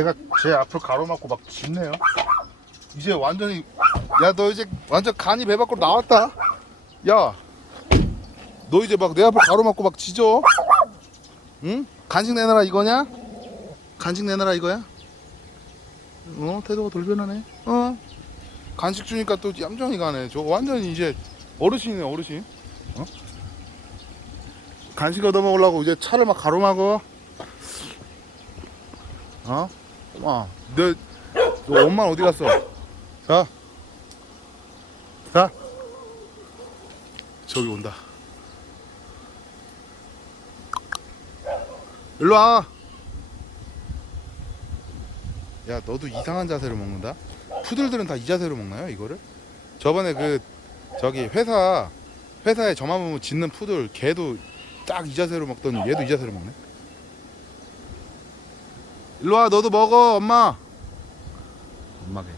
얘가 제 앞을 가로막고 막 짖네요. 이제 완전히 야 너 이제 완전 간이 배 밖으로 나왔다. 야, 너 이제 막 내 앞을 가로막고 막 짖어. 응? 간식 내놔라 이거냐? 간식 내놔라 이거야? 어 태도가 돌변하네. 어 간식 주니까 또 얌전히 가네. 저거 완전히 이제 어르신이네 어르신. 어? 간식 얻어 먹으려고 이제 차를 막 가로막어. 어? 와, 너, 너 엄마 어디 갔어? 자, 자, 저기 온다. 일로 와. 야, 너도 이상한 자세로 먹는다. 푸들들은 다 이 자세로 먹나요, 이거를? 저번에 그 저기 회사 회사에 저만 보면 짖는 푸들 걔도 딱 이 자세로 먹더니 얘도 이 자세로 먹네. 일로 와 너도 먹어 엄마. 엄마게.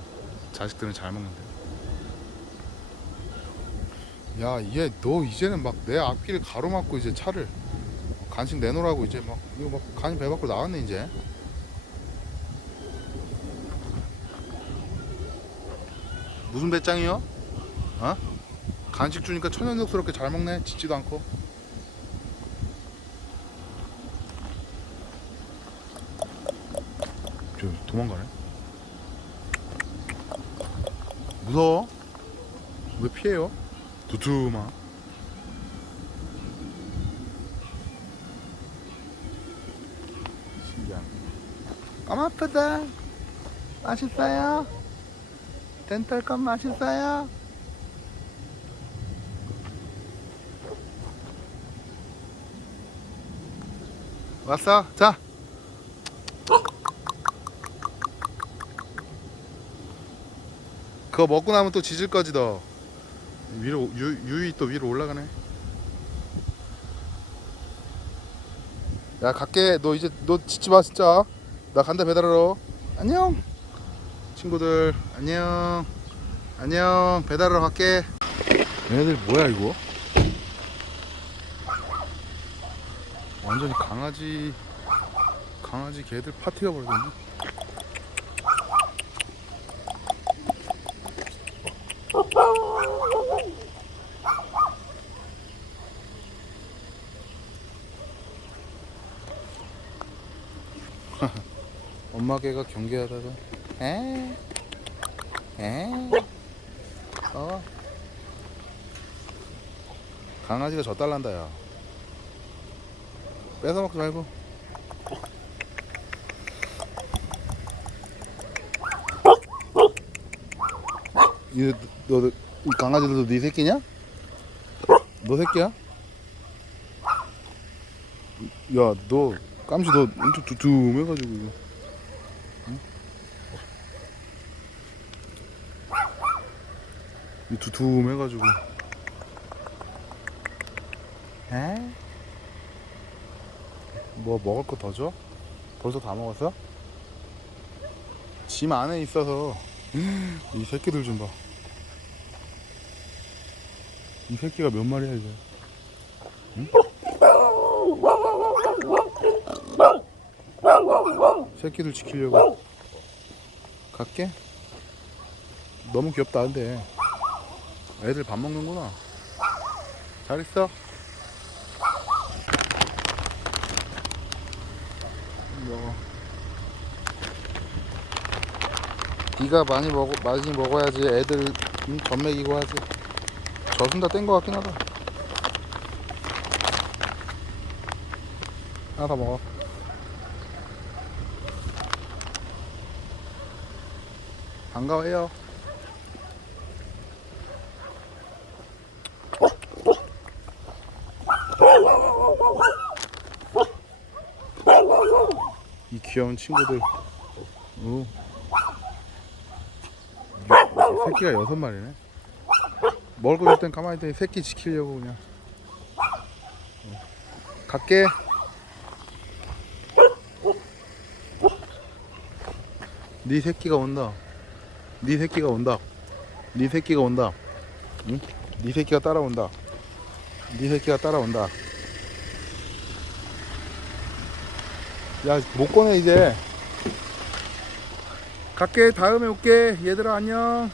자식들은 잘 먹는데. 야얘 너 이제는 막 내 앞길 가로막고 이제 차를 간식 내놓으라고 이제 막 이거 막 간이 배 밖으로 나왔네 이제. 무슨 배짱이요? 어? 간식 주니까 천연덕스럽게 잘 먹네. 짖지도 않고 저 도망가네. 무서워? 왜 피해요? 두툼아. 신기하네. 까마쁘다. 맛있어요? 덴털껌 맛있어요? 왔어? 자. 그거 먹고 나면 또 짖을 거지 너 위로 유, 유이 또 위로 올라가네. 야 갈게. 너 이제 너 짖지 마 진짜. 나 간다 배달하러. 안녕. 친구들 안녕. 안녕. 배달하러 갈게. 얘네들 뭐야 이거? 완전히 강아지 강아지 개들 파티가 벌어졌네 엄마 개가 경계하다가 에? 에? 어? 강아지가 저 딸난다 야 뺏어 먹지 말고 이너 너, 이 강아지들도 네 새끼냐? 너 새끼야? 야 너 깜지 너 엄청 두툼해가지고 이거 이 두툼해가지고 에? 뭐 먹을 거 더 줘? 벌써 다 먹었어? 짐 안에 있어서 이 새끼들 좀 봐. 이 새끼가 몇 마리야 이거? 응? 새끼들 지키려고 갈게. 너무 귀엽다 근데 애들 밥 먹는구나. 잘 있어. 먹어. 네가 많이 먹어 많이 먹어야지 애들 음, 젖 먹이고 하지. 젖은 다뗀 거 같긴 하다. 하나 더 먹어. 반가워해요. 이 귀여운 친구들. 오. 여- 새끼가 여섯 마리네. 먹을 거 줄 땐 가만히 있더니 새끼 지키려고 그냥. 어. 갈게. 네 새끼가 온다. 네 새끼가 온다. 네 새끼가 온다. 응? 네 새끼가 따라온다. 네 새끼가 따라온다. 야, 못 꺼내 이제. 갈게 다음에 올게 얘들아 안녕